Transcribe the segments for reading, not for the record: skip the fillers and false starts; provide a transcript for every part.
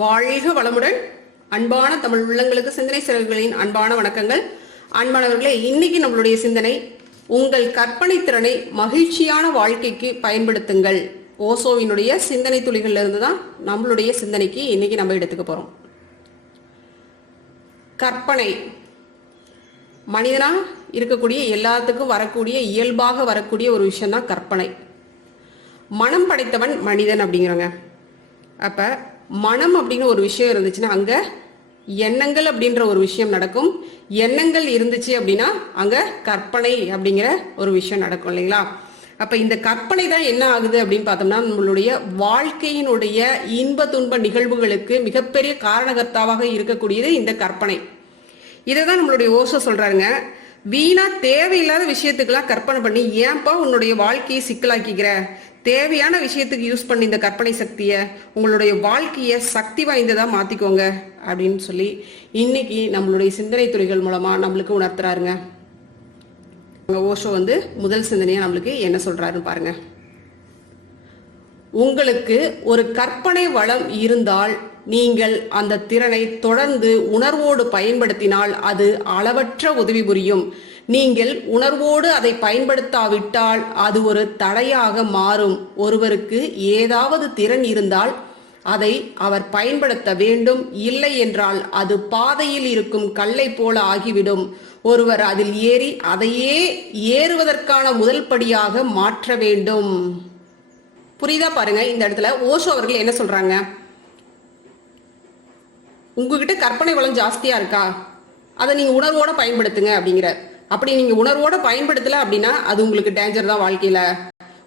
வாழ்க வளமுடன். அன்பான தமிழ் உள்ளங்களுக்கு சிந்தனை சிறகுகளின் அன்பான வணக்கங்கள். அன்பானவர்களே, இன்னைக்கு நம்மளுடைய சிந்தனை, உங்கள் கற்பனை திறனை மகிழ்ச்சியான வாழ்க்கைக்கு பயன்படுத்துங்கள். ஓசோவினுடைய சிந்தனை துளிகள்ல இருந்து தான் நம்மளுடைய சிந்தனைக்கு இன்னைக்கு நம்ம எடுத்துக்க போறோம். கற்பனை மனிதனா இருக்கக்கூடிய எல்லாத்துக்கும் வரக்கூடிய இயல்பாக வரக்கூடிய ஒரு விஷயம் தான் கற்பனை. மனம் படைத்தவன் மனிதன் அப்படிங்கிறவங்க. அப்ப மனம் அப்படிங்கிற ஒரு விஷயம் இருந்துச்சுன்னா அங்க எண்ணங்கள் அப்படின்ற ஒரு விஷயம் நடக்கும். எண்ணங்கள் இருந்துச்சு அப்படின்னா அங்க கற்பனை அப்படிங்கிற ஒரு விஷயம் நடக்கும் இல்லைங்களா? அப்ப இந்த கற்பனை தான் என்ன ஆகுது அப்படின்னு பார்த்தோம்னா, நம்மளுடைய வாழ்க்கையினுடைய இன்ப துன்ப நிகழ்வுகளுக்கு மிகப்பெரிய காரணகர்த்தாவாக இருக்கக்கூடியது இந்த கற்பனை. இதை தான் நம்மளுடைய ஓசோ சொல்றாருங்க. வீணா தேவையில்லாத விஷயத்துக்கெல்லாம் கற்பனை பண்ணி ஏன்பா உன்னுடைய வாழ்க்கையை சிக்கலாக்கிக்கிற? தேவையான விஷயத்துக்கு யூஸ் பண்ணி இந்த கற்பனை சக்தியை உங்களுடைய வாழ்க்கையை சக்தி வாய்ந்ததா மாத்திக்கோங்க அப்படின்னு சொல்லி இன்னைக்கு நம்மளுடைய சிந்தனை துளிகள் மூலமா நம்மளுக்கு உணர்த்துறாருங்க. ஓஷோ முதல் சிந்தனையா நம்மளுக்கு என்ன சொல்றாருன்னு பாருங்க. உங்களுக்கு ஒரு கற்பனை வளம் இருந்தால் நீங்கள் அந்த திறனை தொடர்ந்து உணர்வோடு பயன்படுத்தினால் அது அளவற்ற உதவி புரியும். நீங்கள் உணர்வோடு அதை பயன்படுத்தாவிட்டால் அது ஒரு தடையாக மாறும். ஒருவருக்கு ஏதாவது திறன் இருந்தால் அதை அவர் பயன்படுத்த வேண்டும். இல்லை என்றால் அது பாதையில் இருக்கும் கல்லை போல ஆகிவிடும். ஒருவர் அதில் ஏறி அதையே ஏறுவதற்கான முதல் படியாக மாற்ற வேண்டும். புரியுதா பாருங்க. இந்த இடத்துல ஓஷோ அவர்கள் என்ன சொல்றாங்க? உங்ககிட்ட கற்பனை வளம் ஜாஸ்தியா இருக்கா, அதை நீங்க உணர்வோட பயன்படுத்துங்க அப்படிங்கிற. அப்படி நீங்க உணர்வோட பயன்படுத்தல அப்படின்னா அது உங்களுக்கு டேஞ்சர் தான் வாழ்க்கையில.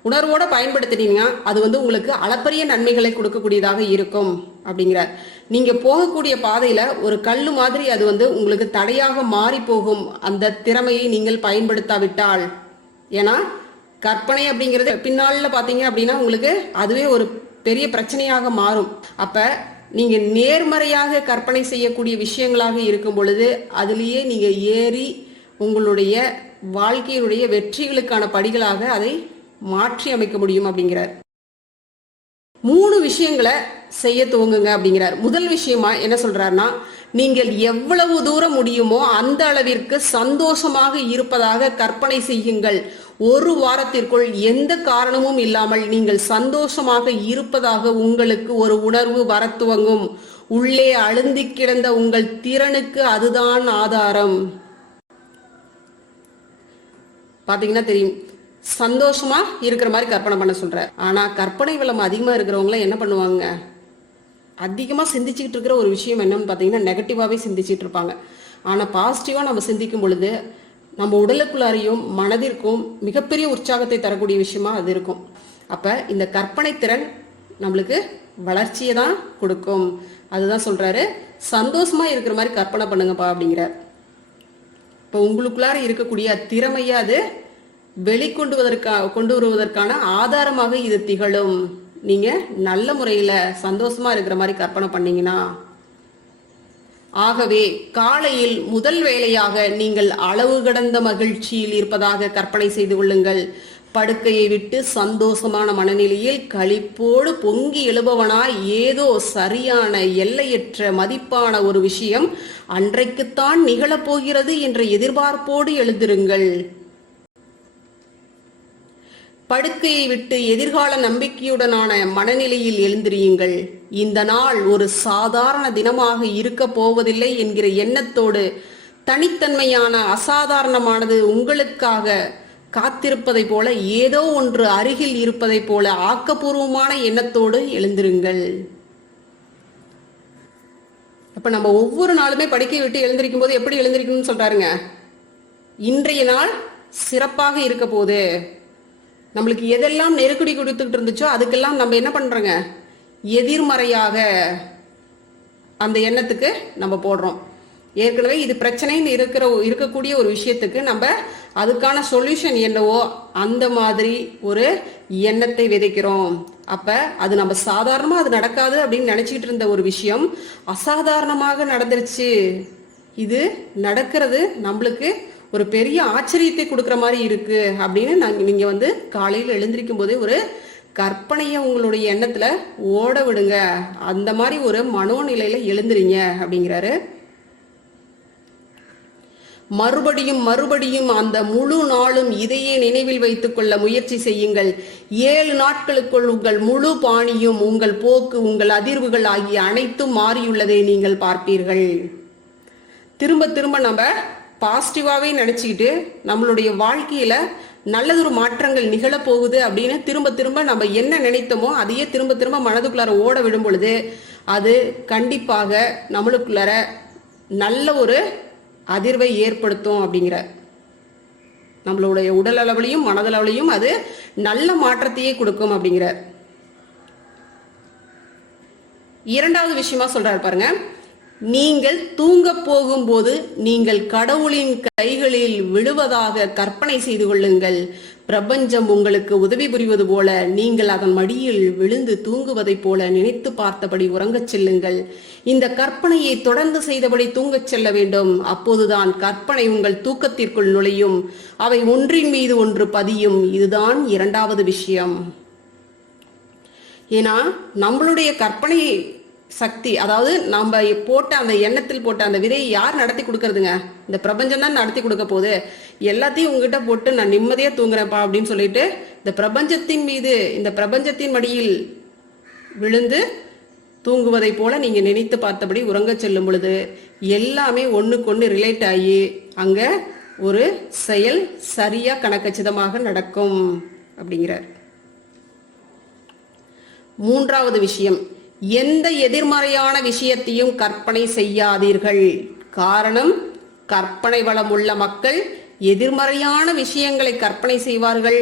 உணர்வோட பயன்படுத்தினீங்கன்னா அது உங்களுக்கு அளப்பரிய நன்மைகளை கொடுக்கக்கூடியதாக இருக்கும் அப்படிங்கிற. நீங்க போகக்கூடிய பாதையில ஒரு கல்லு மாதிரி அது உங்களுக்கு தடையாக மாறி போகும் அந்த திறமையை நீங்கள் பயன்படுத்தாவிட்டால். ஏன்னா கற்பனை அப்படிங்கிறது பின்னால பாத்தீங்க அப்படின்னா உங்களுக்கு அதுவே ஒரு பெரிய பிரச்சனையாக மாறும். அப்ப நீங்க நேர்மறையாக கற்பனை செய்யக்கூடிய விஷயங்களாக இருக்கும் பொழுது அதுலேயே நீங்க ஏறி உங்களுடைய வாழ்க்கையினுடைய வெற்றிகளுக்கான படிகளாக அதை மாற்றி அமைக்க முடியும் அப்படிங்கிறார். 3 விஷயங்களை செய்ய துவங்குங்க அப்படிங்கிறார். முதல் விஷயமா என்ன சொல்றாருன்னா, நீங்கள் எவ்வளவு தூரம் முடியுமோ அந்த அளவிற்கு சந்தோஷமாக இருப்பதாக கற்பனை செய்யுங்கள். ஒரு வாரத்திற்குள் எந்த காரணமும் இல்லாமல் நீங்கள் சந்தோஷமாக இருப்பதாக உங்களுக்கு ஒரு உணர்வு வர துவங்கும். உள்ளே அழுந்தி கிடந்த உங்கள் திறனுக்கு அதுதான் ஆதாரம். பாத்தீங்கன்னா தெரியும், சந்தோஷமா இருக்கிற மாதிரி கற்பனை பண்ண சொல்ற. ஆனா கற்பனை வளம் அதிகமா இருக்கிறவங்க என்ன பண்ணுவாங்க? அதிகமா சிந்திச்சுக்கிட்டு இருக்கிற ஒரு விஷயம் என்னன்னு பாத்தீங்கன்னா நெகட்டிவாவே சிந்திச்சுட்டு இருப்பாங்க. ஆனா பாசிட்டிவா நம்ம சிந்திக்கும் பொழுது நம்ம உடலுக்குள்ளாரையும் மனதிற்கும் மிகப்பெரிய உற்சாகத்தை தரக்கூடிய விஷயமா அது இருக்கும். அப்ப இந்த கற்பனை திறன் நம்மளுக்கு வளர்ச்சியை தான் கொடுக்கும். அதுதான் சொல்றாரு, சந்தோஷமா இருக்கிற மாதிரி கற்பனை பண்ணுங்கப்பா அப்படிங்கிறார். இப்போ உங்களுக்குள்ளார இருக்கக்கூடிய திறமையை அது வெளிக்கொண்டு வருவதற்கான ஆதாரமாக இது திகழும். நீங்க நல்ல முறையில சந்தோஷமா இருக்கிற மாதிரி கற்பனை பண்ணீங்கன்னா. ஆகவே காலையில் முதல் வேளையாக நீங்கள் அளவு கடந்த மகிழ்ச்சியில் இருப்பதாக கற்பனை செய்து கொள்ளுங்கள். படுக்கையை விட்டு சந்தோஷமான மனநிலையில் களிப்போடு பொங்கி எழுபவனாய் ஏதோ சரியான எல்லையற்ற மதிப்பான ஒரு விஷயம் அன்றைக்குத்தான் நிகழப்போகிறது என்ற எதிர்பார்ப்போடு எழுந்திருங்கள். படுக்கையை விட்டு எதிர்கால நம்பிக்கையுடனான மனநிலையில் எழுந்திரியுங்கள். இந்த நாள் ஒரு சாதாரண தினமாக இருக்க போவதில்லை என்கிற எண்ணத்தோடு தனித்தன்மையான அசாதாரணமானது உங்களுக்காக காத்திருப்பதை போல, ஏதோ ஒன்று அருகில் இருப்பதை போல ஆக்கப்பூர்வமான எண்ணத்தோடு எழுந்திருங்கள். அப்ப நம்ம ஒவ்வொரு நாளுமே படுக்கை விட்டு எழுந்திருக்கும் போது எப்படி எழுந்திருக்கணும்னு சொல்றாருங்க. இன்றைய நாள் சிறப்பாக இருக்க போது, நம்மளுக்கு எதெல்லாம் நெருக்கடி கொடுத்துட்டு இருந்துச்சோ அதுக்கெல்லாம் நம்ம என்ன பண்றோங்க, எதிர்மறையாக அந்த எண்ணத்துக்கு நம்ம போடுறோம். ஏற்கனவே இது பிரச்சனைன்னு இருக்கக்கூடிய ஒரு விஷயத்துக்கு நம்ம அதுக்கான சொல்யூஷன் என்னவோ அந்த மாதிரி ஒரு எண்ணத்தை விதைக்கிறோம். அப்ப அது நம்ம சாதாரணமா அது நடக்காது அப்படின்னு நினைச்சிட்டு இருந்த ஒரு விஷயம் அசாதாரணமாக நடந்துருச்சு. இது நடக்கிறது நம்மளுக்கு ஒரு பெரிய ஆச்சரியத்தை கொடுக்குற மாதிரி இருக்கு அப்படின்னு நீங்க காலையில் எழுந்திருக்கும் போதே ஒரு கற்பனையை உங்களுடைய எண்ணத்துல ஓட விடுங்க, அந்த மாதிரி ஒரு மனோநிலையில எழுந்துறீங்க அப்படிங்கிறாரு. மறுபடியும் மறுபடியும் அந்த முழு நாளும் இதையே நினைவில் வைத்துக் கொள்ள முயற்சி செய்யுங்கள். 7 நாட்களுக்குள் உங்கள் முழு பாணியும், உங்கள் போக்கு, உங்கள் அதிர்வுகள் ஆகிய அனைத்தும் மாறியுள்ளதை நீங்கள் பார்ப்பீர்கள். திரும்ப திரும்ப நம்ம பாசிட்டிவாவே நினைச்சுக்கிட்டு நம்மளுடைய வாழ்க்கையில நல்லதொரு மாற்றங்கள் நிகழப்போகுது அப்படின்னு திரும்ப திரும்ப நம்ம என்ன நினைத்தோமோ அதையே திரும்ப திரும்ப மனதுக்குள்ளார ஓட விடும் பொழுது அது கண்டிப்பாக நம்மளுக்குள்ளார நல்ல ஒரு அதிர்வை ஏற்படுத்தும் அப்படிங்கிற, நம்மளுடைய உடல் அளவுலையும் மனதளவுலையும் அது நல்ல மாற்றத்தையே கொடுக்கும் அப்படிங்கிற. இரண்டாவது விஷயமா சொல்றாரு பாருங்க, நீங்கள் தூங்க போகும்போது நீங்கள் கடவுளின் கைகளில் விழுவதாக கற்பனை செய்து கொள்ளுங்கள். பிரபஞ்சம் உங்களுக்கு உதவி புரிவது போல நீங்கள் அதன் மடியில் விழுந்து தூங்குவதை போல நினைத்து பார்த்தபடி உறங்கச் செல்லுங்கள். இந்த கற்பனையை தொடர்ந்து செய்தபடி தூங்கச் செல்ல வேண்டும். அப்போதுதான் கற்பனை உங்கள் தூக்கத்திற்குள் நுழையும், அவை ஒன்றின் மீது ஒன்று பதியும். இதுதான் இரண்டாவது விஷயம். ஏன்னா நம்மளுடைய கற்பனை சக்தி, அதாவது நம்ம போட்ட அந்த எண்ணத்தில் போட்ட அந்த விதையை யார் நடத்தி கொடுக்கறதுங்க? இந்த பிரபஞ்சம் தான் நடத்தி கொடுக்க போகுது. எல்லாத்தையும் உங்ககிட்ட போட்டு நான் நிம்மதியா தூங்குறேன்ப்பா அப்படின்னு சொல்லிட்டு இந்த பிரபஞ்சத்தின் மீது, இந்த பிரபஞ்சத்தின் மடியில் விழுந்து தூங்குவதை போல நீங்க நினைத்து பார்த்தபடி உறங்க செல்லும் பொழுது எல்லாமே ஒண்ணுக்கொன்னு ரிலேட் ஆகி அங்க ஒரு செயல் சரியா கணக்கச்சிதமாக நடக்கும் அப்படிங்கிறார். மூன்றாவது விஷயம், எந்த எதிர்மறையான விஷயத்தையும் கற்பனை செய்யாதீர்கள். காரணம், கற்பனை வளம் உள்ள மக்கள் எதிர்மறையான விஷயங்களை கற்பனை செய்வார்கள்.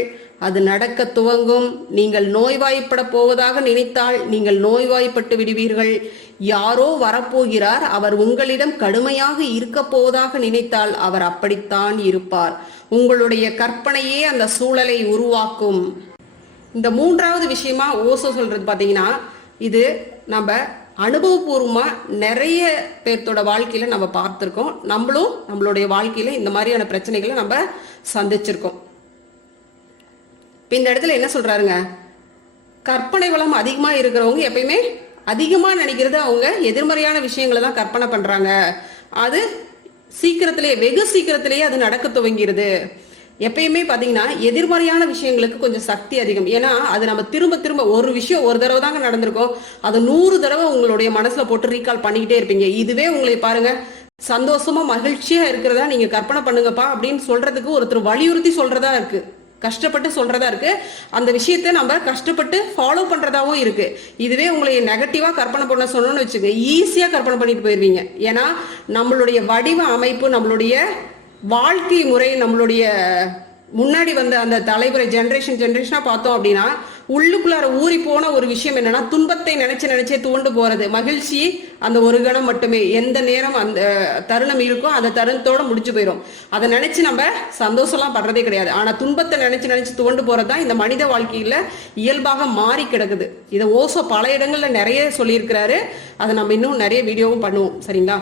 அது நடக்க துவங்கும். நீங்கள் நோய்வாய்ப்பட போவதாக நினைத்தால் நீங்கள் நோய்வாய்ப்பட்டு விடுவீர்கள். யாரோ வரப்போகிறார், அவர் உங்களிடம் கடுமையாக இருக்க போவதாக நினைத்தால் அவர் அப்படித்தான் இருப்பார். உங்களுடைய கற்பனையே அந்த சூழலை உருவாக்கும். இந்த மூன்றாவது விஷயமா ஓசோ சொல்றது பாத்தீங்கன்னா, இது நம்ம அனுபவபூர்வமா நிறைய பேர்த்தோட வாழ்க்கையில நம்ம பார்த்திருக்கோம். நம்மளும் நம்மளுடைய வாழ்க்கையில இந்த மாதிரியான பிரச்சனைகளை நம்ம சந்திச்சிருக்கோம். இந்த இடத்துல என்ன சொல்றாருங்க, கற்பனை வளம் அதிகமா இருக்கிறவங்க எப்பயுமே அதிகமா நினைக்கிறது அவங்க எதிர்மறையான விஷயங்களை தான் கற்பனை பண்றாங்க. அது சீக்கிரத்திலேயே, வெகு சீக்கிரத்திலேயே அது நடக்க துவங்கிறது. எப்பயுமே பாத்தீங்கன்னா எதிர்மறையான விஷயங்களுக்கு கொஞ்சம் சக்தி அதிகம். ஏன்னா அது நம்ம திரும்ப திரும்ப ஒரு விஷயம் ஒரு தடவை தாங்க நடந்திருக்கும், அது 100 தடவை உங்களுடைய மனசுல போட்டு ரீகால் பண்ணிக்கிட்டே இருப்பீங்க. இதுவே உங்களை பாருங்க, சந்தோஷமா மகிழ்ச்சியா இருக்கிறதா நீங்க கற்பனை பண்ணுங்கப்பா அப்படின்னு சொல்றதுக்கு ஒருத்தர் வலியுறுத்தி சொல்றதா இருக்கு, கஷ்டப்பட்டு சொல்றதா இருக்கு. அந்த விஷயத்த நம்ம கஷ்டப்பட்டு ஃபாலோ பண்றதாவும் இருக்கு. இதுவே உங்களை நெகட்டிவா கற்பனை பண்ண சொன்னோம்னு வச்சுக்க, ஈஸியா கற்பனை பண்ணிட்டு போயிருவீங்க. ஏன்னா நம்மளுடைய வடிவ அமைப்பு, நம்மளுடைய வாழ்க்கை முறை, நம்மளுடைய முன்னாடி வந்த அந்த தலைமுறை ஜெனரேஷனா பார்த்தோம் அப்படின்னா உள்ளுக்குள்ளார ஊறி போன ஒரு விஷயம் என்னன்னா, துன்பத்தை நினைச்சே துவண்டு போறது. மகிழ்ச்சி அந்த ஒரு கணம் மட்டுமே, எந்த நேரம் அந்த தருணம் இருக்கோ அந்த தருணத்தோட முடிச்சு போயிடும். அதை நினைச்சு நம்ம சந்தோஷம்லாம் படுறதே கிடையாது. ஆனா துன்பத்தை நினைச்சு துவண்டு போறதுதான் இந்த மனித வாழ்க்கையில இயல்பாக மாறி கிடக்குது. இதை ஓசோ பல இடங்கள்ல நிறைய சொல்லியிருக்கிறாரு. அதை நம்ம இன்னும் நிறைய வீடியோவும் பண்ணுவோம். சரிங்களா?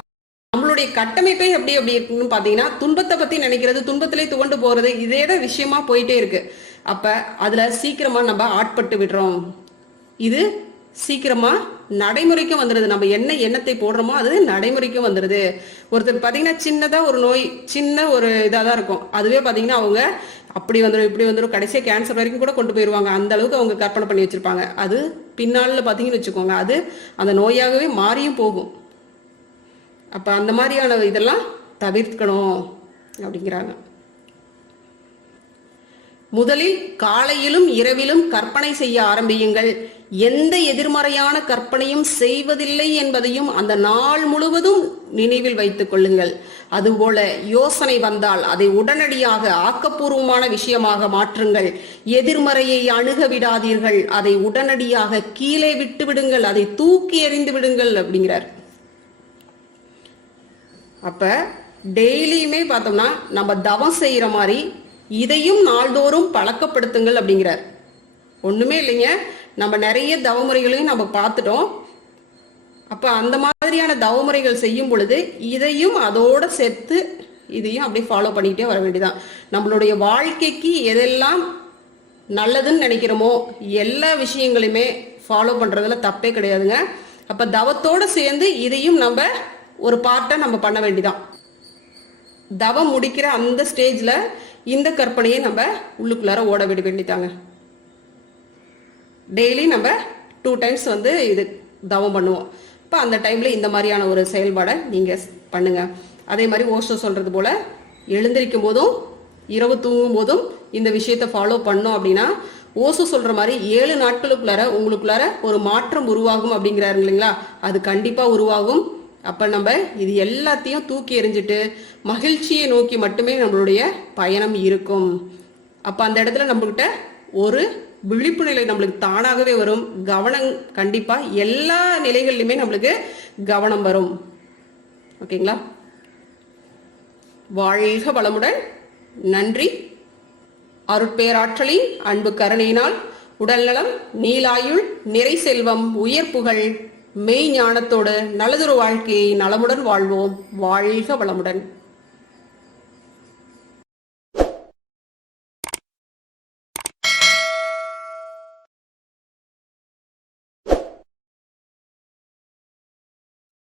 நம்மளுடைய கட்டமைப்பே எப்படி இருக்குன்னு பாத்தீங்கன்னா, துன்பத்தை பத்தி நினைக்கிறது, துன்பத்திலே துவண்டு போறது, இதே விஷயமா போயிட்டே இருக்கு. அப்ப அதுல சீக்கிரமா நம்ம ஆட்பட்டு விடுறோம். இது சீக்கிரமா நடைமுறைக்கும் வந்துடுது. நம்ம என்ன எண்ணத்தை போடுறோமோ அது நடைமுறைக்கும் வந்துடுது. ஒருத்தர் பாத்தீங்கன்னா சின்னதா ஒரு நோய், சின்ன ஒரு இதாதான் இருக்கும், அதுவே பாத்தீங்கன்னா அவங்க அப்படி வந்துடும் இப்படி வந்துடும், கடைசியா கேன்சர் வரைக்கும் கூட கொண்டு போயிருவாங்க. அந்த அளவுக்கு அவங்க கற்பனை பண்ணி வச்சிருப்பாங்க. அது பின்னால பாத்தீங்கன்னு வச்சுக்கோங்க, அது அந்த நோயாகவே மாறியும் போகும். அப்ப அந்த மாதிரியான இதெல்லாம் தவிர்க்கணும் அப்படிங்கிறாங்க. முதலில் காலையிலும் இரவிலும் கற்பனை செய்ய ஆரம்பியுங்கள். எந்த எதிர்மறையான கற்பனையும் செய்வதில்லை என்பதையும் அந்த நாள் முழுவதும் நினைவில் வைத்துக் கொள்ளுங்கள். அதுபோல யோசனை வந்தால் அதை உடனடியாக ஆக்கப்பூர்வமான விஷயமாக மாற்றுங்கள். எதிர்மறையை அணுக விடாதீர்கள், அதை உடனடியாக கீழே விட்டு விடுங்கள், அதை தூக்கி எறிந்து விடுங்கள் அப்படிங்கிறார். அப்ப டெய்லியுமே பார்த்தோம்னா நம்ம தவம் செய்யற மாதிரி இதையும் நாள்தோறும் பழக்கப்படுத்துங்கள் அப்படிங்கிறார். ஒண்ணுமே இல்லைங்க, நம்ம நிறைய தவமுறைகளையும் நம்ம பார்த்துட்டோம். அப்ப அந்த மாதிரியான தவமுறைகள் செய்யும் பொழுது இதையும் அதோட சேர்த்து இதையும் அப்படியே ஃபாலோ பண்ணிக்கிட்டே வர வேண்டியதான். நம்மளுடைய வாழ்க்கைக்கு எதெல்லாம் நல்லதுன்னு நினைக்கிறோமோ எல்லா விஷயங்களையுமே ஃபாலோ பண்றதுல தப்பே கிடையாதுங்க. அப்ப தவத்தோட சேர்ந்து இதையும் நம்ம ஒரு பார்ட்டை நம்ம பண்ண வேண்டிதான். தவம் முடிக்கிற அந்த ஸ்டேஜ்ல இந்த கற்பனையை நம்ம உள்ளுக்குள்ளார ஓட விட வேண்டித்தாங்க. டெய்லி நம்ம 2 டைம்ஸ் வந்து இது தவம் பண்ணுவோம். இப்போ அந்த டைம்ல இந்த மாதிரியான ஒரு செயல்பாடை நீங்க பண்ணுங்க. அதே மாதிரி ஓஷோ சொல்றது போல எழுந்திருக்கும் போதும் இரவு தூங்கும் போதும் இந்த விஷயத்தை ஃபாலோ பண்ணோம் அப்படின்னா ஓசோ சொல்ற மாதிரி 7 நாட்களுக்குள்ளார உங்களுக்குள்ளார ஒரு மாற்றம் உருவாகும் அப்படிங்கிறாரு இல்லைங்களா, அது கண்டிப்பா உருவாகும். அப்ப நம்ம இது எல்லாத்தையும் தூக்கி எறிஞ்சிட்டு மகிழ்ச்சியை நோக்கி மட்டுமே நம்மளுடைய பயணம் இருக்கும். அப்ப அந்த இடத்துல நம்மகிட்ட ஒரு விழிப்பு நிலை நம்மளுக்கு தானாகவே வரும். கவனம் கண்டிப்பா எல்லா நிலைகளிலுமே நம்மளுக்கு கவனம் வரும். ஓகேங்களா? வாழ்க வளமுடன். நன்றி. அருட்பேராற்றலின் அன்பு கருணையினால் உடல்நலம், நீலாயுள், நிறை செல்வம், உயர் புகழ், மெய் ஞானத்தோடு நல்லதொரு வாழ்க்கையை நலமுடன் வாழ்வோம். வாழ்க வளமுடன்.